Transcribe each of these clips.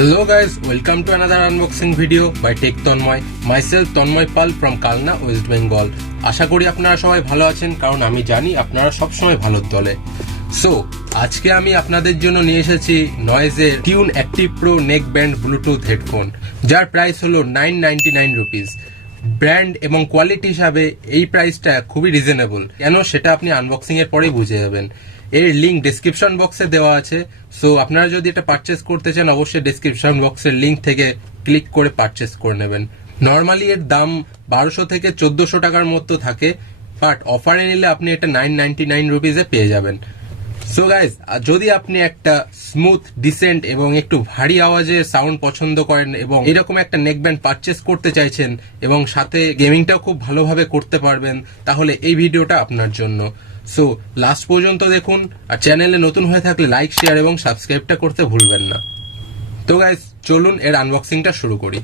Hello guys, welcome to another unboxing video by Tech Tanmoy. Myself Tanmoy Pal from Kalna, West Bengal. আশা করি আপনারা সবাই ভালো আছেন, কারণ আমি জানি আপনারা সব সময় ভালোর দলে। সো আজকে আমি আপনাদের জন্য নিয়ে এসেছি নয়েজের tune active pro neck band bluetooth headphone, যার প্রাইস হলো 999 রুপিস। ব্র্যান্ড এবং কোয়ালিটি হিসাবে এই প্রাইসটা খুবই রিজনেবল। কেন সেটা আপনি আনবক্সিং এর পরেই বুঝে যাবেন। এর লিংক ডেসক্রিপশন বক্সে দেওয়া আছে। সো আপনারা যদি এটা পারচেস করতে চান, অবশ্যই ডেসক্রিপশন বক্সের লিংক থেকে ক্লিক করে পারচেস করে নেবেন। নর্মালি এর দাম 1200 থেকে 1400 টাকার মতো থাকে, বাট অফারে নিলে আপনি এটা 999 রুপিসে পেয়ে যাবেন। সো গাইজ, যদি আপনি একটা স্মুথ, ডিসেন্ট এবং একটু ভারী আওয়াজের সাউন্ড পছন্দ করেন এবং এরকম একটা নেক ব্যান্ড পারচেস করতে চাইছেন এবং সাথে গেমিংটাও খুব ভালোভাবে করতে পারবেন, তাহলে এই ভিডিওটা আপনার জন্য। সো লাস্ট পর্যন্ত দেখুন, আর চ্যানেলে নতুন হয়ে থাকলে লাইক, শেয়ার এবং সাবস্ক্রাইবটা করতে ভুলবেন না। তো গাইজ, চলুন এর আনবক্সিংটা শুরু করি।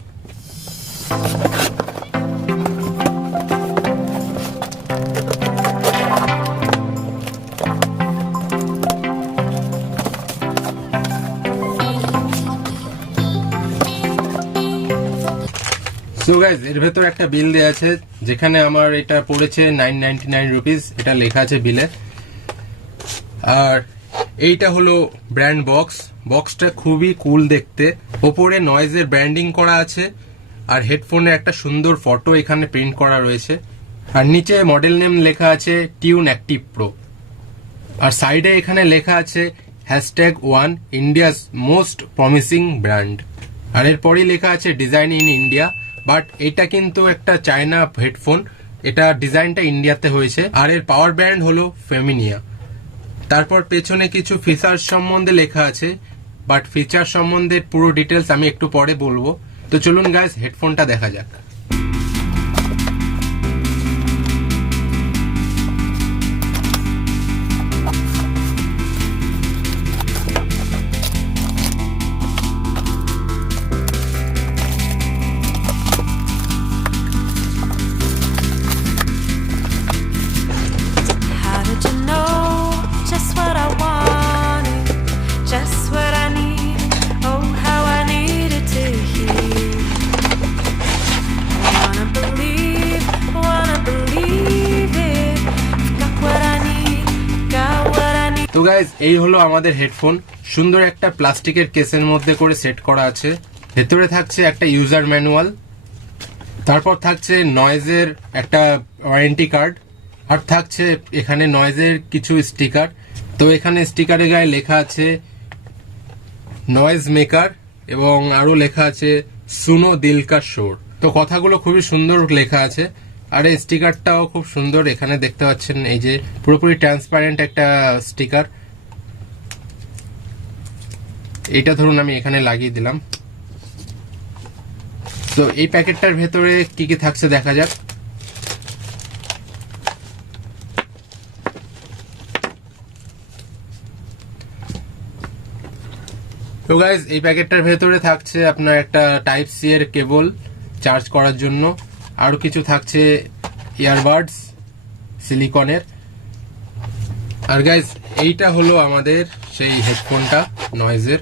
সো গাইজ, এর ভেতর একটা বিল দেওয়া আছে, যেখানে আমার এটা পড়েছে 999 রুপিস, এটা লেখা আছে বিলে। আর এইটা হলো ব্র্যান্ড বক্স। বক্সটা খুবই কুল দেখতে, ওপরে নয়েজের ব্র্যান্ডিং করা আছে, আর হেডফোনে একটা সুন্দর ফটো এখানে প্রিন্ট করা রয়েছে। আর নিচে মডেল নেম লেখা আছে টিউন অ্যাক্টিভ প্রো। আর সাইডে এখানে লেখা আছে #1 ইন্ডিয়াস মোস্ট প্রমিসিং ব্র্যান্ড। আর এরপরই লেখা আছে ডিজাইন ইন ইন্ডিয়া, বাট এটা কিন্তু একটা চায়না হেডফোন, এটা ডিজাইনটা ইন্ডিয়াতে হয়েছে। আর এর পাওয়ার ব্র্যান্ড হলো ফেমিনিয়া। তারপর পেছনে কিছু ফিচার সম্বন্ধে লেখা আছে, বাট ফিচার সম্বন্ধে পুরো ডিটেলস আমি একটু পরে বলবো। তো চলুন গাইস, হেডফোনটা দেখা যাক। তো গাইজ, এই হলো আমাদের হেডফোন। সুন্দর একটা প্লাস্টিকের কেসের মধ্যে করে সেট করা আছে। ভেতরে থাকছে একটা ইউজার ম্যানুয়াল, তারপর থাকছে নয়েজের একটা ওয়ারেন্টি কার্ড, আর থাকছে এখানে নয়েজের কিছু স্টিকার। তো এখানে স্টিকারের গায়ে লেখা আছে নয়েজ মেকার এবং আরো লেখা আছে সুনো দিল কা শোর। তো কথাগুলো খুবই সুন্দর লেখা আছে, আর এই স্টিকারটাও খুব সুন্দর। এখানে দেখতে পাচ্ছেন, এই যে পুরোপুরি ট্রান্সপারেন্ট একটা স্টিকার। এটা ধরুন আমি এখানে লাগিয়ে দিলাম। তো এই প্যাকেটটার ভেতরে কি কি থাকছে দেখা যাক। তো গাইজ, এই প্যাকেটটার ভেতরে থাকছে আপনার একটা টাইপ সি এর কেবল চার্জ করার জন্য, আরো কিছু থাকছে ইয়ারবাডস সিলিকনের। আর গাইজ, এইটা হলো আমাদের সেই হেডফোনটা নয়েজের।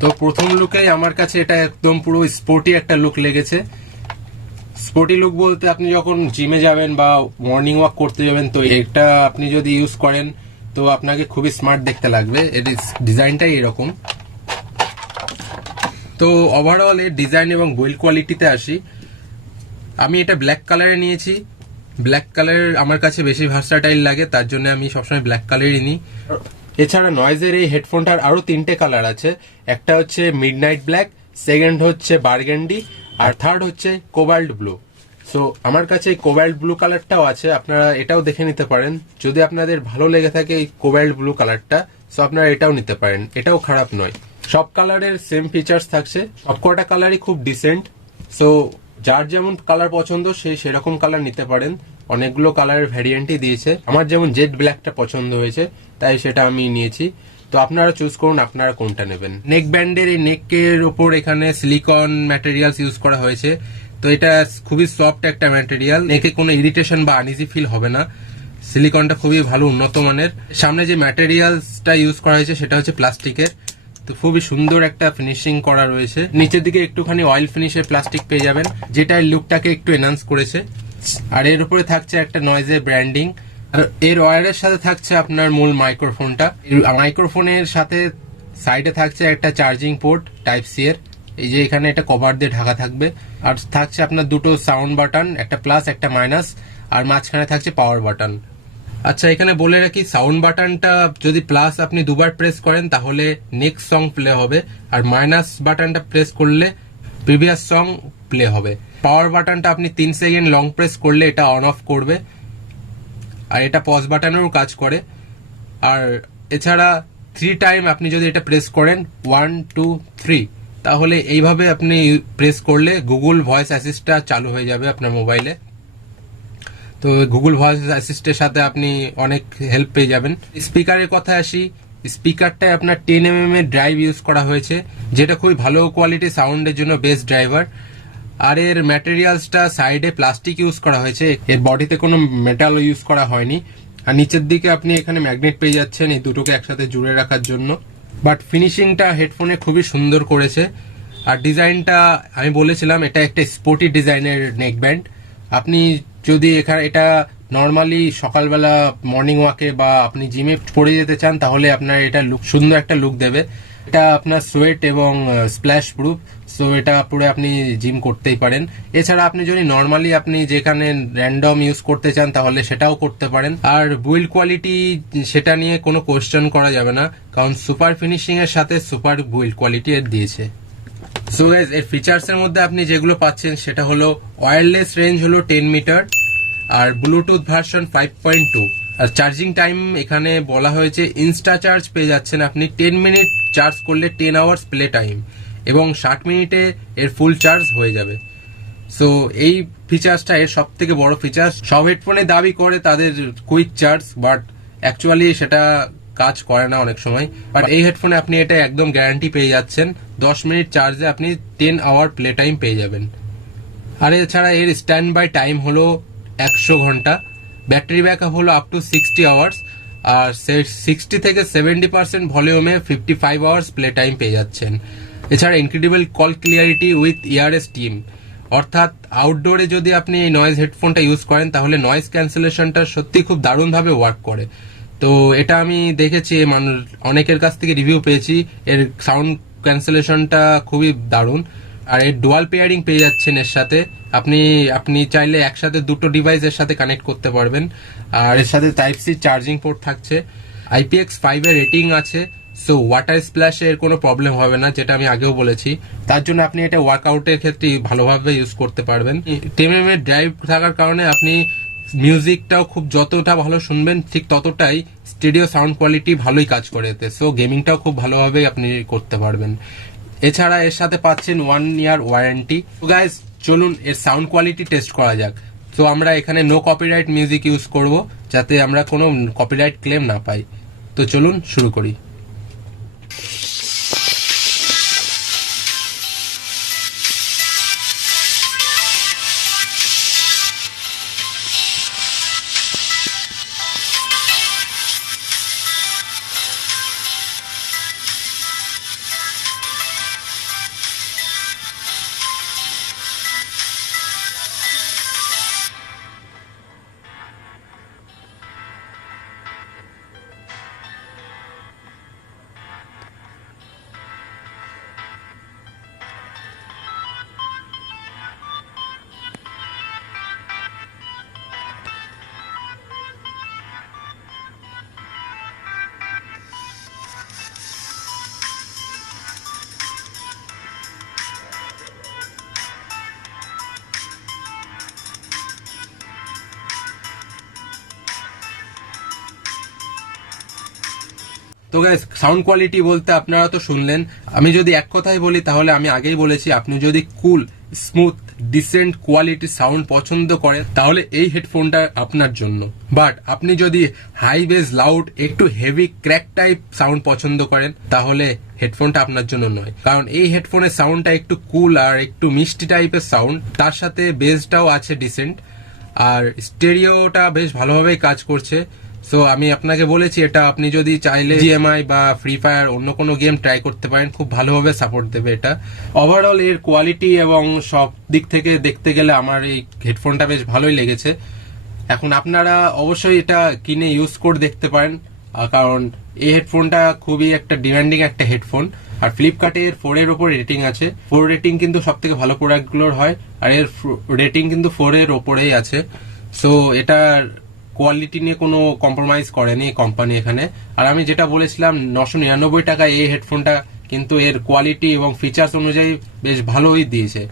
তো প্রথম লুকেই আমার কাছে এটা একদম পুরো স্পোর্টি একটা লুক লেগেছে। স্পোর্টি লুক বলতে, আপনি যখন জিমে যাবেন বা মর্নিং ওয়াক করতে যাবেন, তো এটা আপনি যদি ইউজ করেন তো আপনাকে খুবই স্মার্ট দেখতে লাগবে। এর ডিজাইনটাই এরকম। তো ওভারঅল এর ডিজাইন এবং বিল্ড কোয়ালিটিতে আসি। আমি এটা ব্ল্যাক কালারে নিয়েছি। ব্ল্যাক কালার আমার কাছে বেশি ভার্সাটাইল লাগে, তার জন্য আমি সবসময় ব্ল্যাক কালারই নিই। এছাড়া নয়েজের এই হেডফোনটার আরো 3টে কালার আছে। একটা হচ্ছে মিডনাইট ব্ল্যাক, সেকেন্ড হচ্ছে বার্গেন্ডি, আর থার্ড হচ্ছে কোবাল্ট ব্লু। সো আমার কাছে এই কোবাল্ট ব্লু কালারটাও আছে, আপনারা এটাও দেখে নিতে পারেন। যদি আপনাদের ভালো লেগে থাকে এই কোবাল্ট ব্লু কালারটা, সো আপনারা এটাও নিতে পারেন, এটাও খারাপ নয়। সব কালারের সেম ফিচার্স থাকছে, সবকটা কালারই খুব ডিসেন্ট। সো যার যেমন কালার পছন্দ সে সেরকম কালার নিতে পারেন। অনেকগুলো কালারের ভ্যারিয়েন্টই দিয়েছে। আমার যেমন জেড ব্ল্যাকটা পছন্দ হয়েছে, তাই সেটা আমি নিয়েছি। তো আপনারা চুজ করুন আপনারা কোনটা নেবেন। নেক ব্যান্ডের এই নেকের উপর এখানে সিলিকন ম্যাটেরিয়ালস ইউজ করা হয়েছে। তো এটা খুবই সফট একটা ম্যাটেরিয়াল, নেকে কোনো ইরিটেশন বা আনইজি ফিল হবে না। সিলিকনটা খুবই ভালো উন্নত মানের। সামনে যে ম্যাটেরিয়ালসটা ইউজ করা হয়েছে সেটা হচ্ছে প্লাস্টিকের, তো খুবই সুন্দর একটা ফিনিশিং করা রয়েছে। নিচের দিকে একটুখানি অয়েল ফিনিশের প্লাস্টিক পেয়ে যাবেন, যেটা লুকটাকে একটু এনহান্স করেছে। আর এর উপরে থাকছে একটা নয়েজের ব্র্যান্ডিং, আর এর ওয়্যারের সাথে থাকছে আপনার মূল মাইক্রোফোনটা। মাইক্রোফোনের সাথে সাইডে থাকছে একটা চার্জিং পোর্ট টাইপ সি এর, এই যে এখানে এটা কভার দিয়ে ঢাকা থাকবে। আর থাকছে আপনার দুটো সাউন্ড বাটন, একটা প্লাস একটা মাইনাস, আর মাঝখানে থাকছে পাওয়ার বাটন। আচ্ছা, এখানে বলে রাখি, সাউন্ড বাটনটা যদি প্লাস আপনি দুবার প্রেস করেন তাহলে নেক্সট সং প্লে হবে, আর মাইনাস বাটনটা প্রেস করলে প্রিভিয়াস সং প্লে হবে। পাওয়ার বাটনটা আপনি 3 সেকেন্ড লং প্রেস করলে এটা অন অফ করবে, আর এটা পজ বাটনেরও কাজ করে। আর এছাড়া 3 টাইম আপনি যদি এটা প্রেস করেন 1 2 3, তাহলে এইভাবে আপনি প্রেস করলে গুগল ভয়েস অ্যাসিস্টটা চালু হয়ে যাবে আপনার মোবাইলে। তো গুগল ভয়েস অ্যাসিস্টের সাথে আপনি অনেক হেল্প পেয়ে যাবেন। স্পিকারের কথা আসি, স্পিকারটায় আপনার 10mm এর ড্রাইভ ইউজ করা হয়েছে, যেটা খুবই ভালো কোয়ালিটি সাউন্ডের জন্য বেস্ট ড্রাইভার। আর এর ম্যাটেরিয়ালসটা সাইডে প্লাস্টিক ইউজ করা হয়েছে, এর বডিতে কোনো মেটাল ইউজ করা হয়নি। আর নিচের দিকে আপনি এখানে ম্যাগনেট পেয়ে যাচ্ছেন এই দুটোকে একসাথে জুড়ে রাখার জন্য। বাট ফিনিশিংটা হেডফোনে খুবই সুন্দর করেছে। আর ডিজাইনটা আমি বলেছিলাম এটা একটা স্পোর্টি ডিজাইনের নেক ব্যান্ড। আপনি যদি এখানে এটা নর্মালি সকালবেলা মর্নিং ওয়াকে বা আপনি জিমে পরে যেতে চান তাহলে আপনার এটা লুক সুন্দর একটা লুক দেবে। এটা আপনার সোয়েট এবং স্প্ল্যাশ প্রুফ, সো এটা পরে আপনি জিম করতেই পারেন। এছাড়া আপনি যদি নর্মালি আপনি যেখানে র্যান্ডম ইউজ করতে চান তাহলে সেটাও করতে পারেন। আর বিল্ড কোয়ালিটি সেটা নিয়ে কোনো কোয়েশ্চেন করা যাবে না, কারণ সুপার ফিনিশিং এর সাথে সুপার বিল্ড কোয়ালিটি এর দিয়েছে। সো গাইস, এর ফিচার্স এর মধ্যে আপনি যেগুলো পাচ্ছেন সেটা হলো ওয়্যারলেস রেঞ্জ হলো 10 মিটার, আর ব্লুটুথ ভার্সন 5.2। আর চার্জিং টাইম এখানে বলা হয়েছে ইনস্টা চার্জ পেয়ে যাচ্ছেন আপনি 10 মিনিট চার্জ করলে 10 আওয়ার্স প্লে টাইম, এবং 60 মিনিটে এর ফুল চার্জ হয়ে যাবে। সো এই ফিচার্সটা এর সব থেকে বড় ফিচার্স। সব হেডফোনে দাবি করে তাদের কুইক চার্জ, বাট অ্যাকচুয়ালি সেটা কাজ করে না অনেক সময়। বাট এই হেডফোনে আপনি এটা একদম গ্যারান্টি পেয়ে যাচ্ছেন, 10 মিনিট চার্জে আপনি 10 আওয়ার প্লে টাইম পেয়ে যাবেন। আর এছাড়া এর স্ট্যান্ড বাই টাইম হলো 100 ঘন্টা, ব্যাটারি ব্যাকআপ হলো আপ টু 60 আওয়ার্স, আর 60 থেকে 70% ভলিউমে 55 আওয়ার্স প্লে টাইম পেয়ে যাচ্ছেন। এছাড়া ইনক্রেডিবল কল ক্লিয়ারিটি উইথ ইয়ারএস টিম, অর্থাৎ আউটডোরে যদি আপনি এই নয়েজ হেডফোনটা ইউজ করেন তাহলে নয়েজ ক্যান্সেলেশনটা সত্যি খুব দারুণভাবে ওয়ার্ক করে। তো এটা আমি দেখেছি, অনেকের কাছ থেকে রিভিউ পেয়েছি, এর সাউন্ড ক্যান্সেলেশনটা খুবই দারুণ। আর এর ডুয়াল পেয়ারিং পেয়ে যাচ্ছেন এর সাথে, আপনি চাইলে একসাথে দুটো ডিভাইস এর সাথে কানেক্ট করতে পারবেন। আর এর সাথে টাইপ সি চার্জিং পোর্ট থাকছে, IPX5 এর রেটিং আছে, সো ওয়াটার স্প্ল্যাশে এর কোনো প্রবলেম হবে না, যেটা আমি আগেও বলেছি। তার জন্য আপনি এটা ওয়ার্কআউটের ক্ষেত্রে ভালোভাবে ইউজ করতে পারবেন। 10mm এর ড্রাইভ থাকার কারণে আপনি মিউজিকটাও খুব যতটা ভালো শুনবেন ঠিক ততটাই স্টেডিও সাউন্ড কোয়ালিটি ভালোই কাজ করে এতে, সো গেমিংটাও খুব ভালোভাবে আপনি করতে পারবেন। এছাড়া এর সাথে পাচ্ছেন 1 ইয়ার ওয়ারেন্টি। তো গাইস, চলুন এর সাউন্ড কোয়ালিটি টেস্ট করা যাক। তো আমরা এখানে নো কপিরাইট মিউজিক ইউজ করব, যাতে আমরা কোনো কপিরাইট ক্লেম না পাই। তো চলুন শুরু করি। তো গাইস, সাউন্ড কোয়ালিটি বলতে আপনারা তো শুনলেন। আমি যদি এক কথাই বলি তাহলে আমি আগেই বলেছি, আপনি যদি কুল, স্মুথ, ডিসেন্ট কোয়ালিটি সাউন্ড পছন্দ করেন তাহলে এই হেডফোনটা আপনার জন্য। বাট আপনি যদি হাই বেস, লাউড, একটু হেভি ক্র্যাক টাইপ সাউন্ড পছন্দ করেন তাহলে হেডফোনটা আপনার জন্য নয়, কারণ এই হেডফোনের সাউন্ডটা একটু কুল আর একটু মিষ্টি টাইপের সাউন্ড, তার সাথে বেসটাও আছে ডিসেন্ট। আর স্টেরিওটা বেশ ভালোভাবেই কাজ করছে। সো আমি আপনাকে বলেছি এটা আপনি যদি চাইলে জিএমআই বা ফ্রি ফায়ার অন্য কোনো গেম ট্রাই করতে পারেন, খুব ভালোভাবে সাপোর্ট দেবে এটা। ওভারঅল এর কোয়ালিটি এবং সব দিক থেকে দেখতে গেলে আমার এই হেডফোনটা বেশ ভালোই লেগেছে। এখন আপনারা অবশ্যই এটা কিনে ইউজ করে দেখতে পারেন, কারণ এই হেডফোনটা খুবই একটা ডিমান্ডিং একটা হেডফোন। আর ফ্লিপকার্টে এর 4 এর ওপর রেটিং আছে। 4 রেটিং কিন্তু সব থেকে ভালো প্রোডাক্টগুলোর হয়, আর এর রেটিং কিন্তু 4 এর ওপরেই আছে। সো এটার কোয়ালিটি নিয়ে কোনো কম্প্রোমাইজ করেনি কোম্পানি এখানে। আর আমি যেটা বলেছিলাম 999 টাকায় এই হেডফোনটা কিন্তু এর কোয়ালিটি এবং ফিচার্স অনুযায়ী বেশ ভালোই দিয়েছে।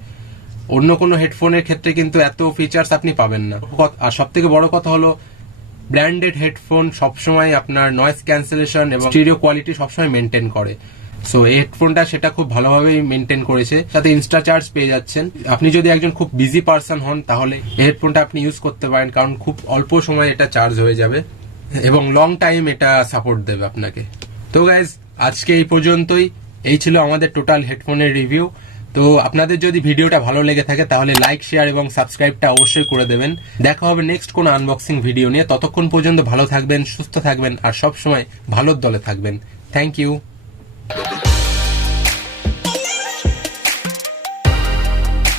অন্য কোনো হেডফোনের ক্ষেত্রে কিন্তু এত ফিচার্স আপনি পাবেন না। আর সব থেকে বড় কথা হলো ব্র্যান্ডেড হেডফোন সবসময় আপনার নয়েজ ক্যান্সেলেশন এবং স্টিরিও কোয়ালিটি সবসময় মেনটেন করে। সো এই হেডফোনটা সেটা খুব ভালোভাবেই মেনটেন করেছে, সাথে ইনস্টা চার্জ পেয়ে যাচ্ছেন। আপনি যদি একজন খুব বিজি পার্সন হন তাহলে এই হেডফোনটা আপনি ইউজ করতে পারেন, কারণ খুব অল্প সময় এটা চার্জ হয়ে যাবে এবং লং টাইম এটা সাপোর্ট দেবে আপনাকে। তো গাইজ আজকে এই পর্যন্তই। এই ছিল আমাদের টোটাল হেডফোনের রিভিউ। তো আপনাদের যদি ভিডিওটা ভালো লেগে থাকে তাহলে লাইক, শেয়ার এবং সাবস্ক্রাইবটা অবশ্যই করে দেবেন। দেখা হবে নেক্সট কোনো আনবক্সিং ভিডিও নিয়ে। ততক্ষণ পর্যন্ত ভালো থাকবেন, সুস্থ থাকবেন আর সব সময় ভালোর দলে থাকবেন। Thank you.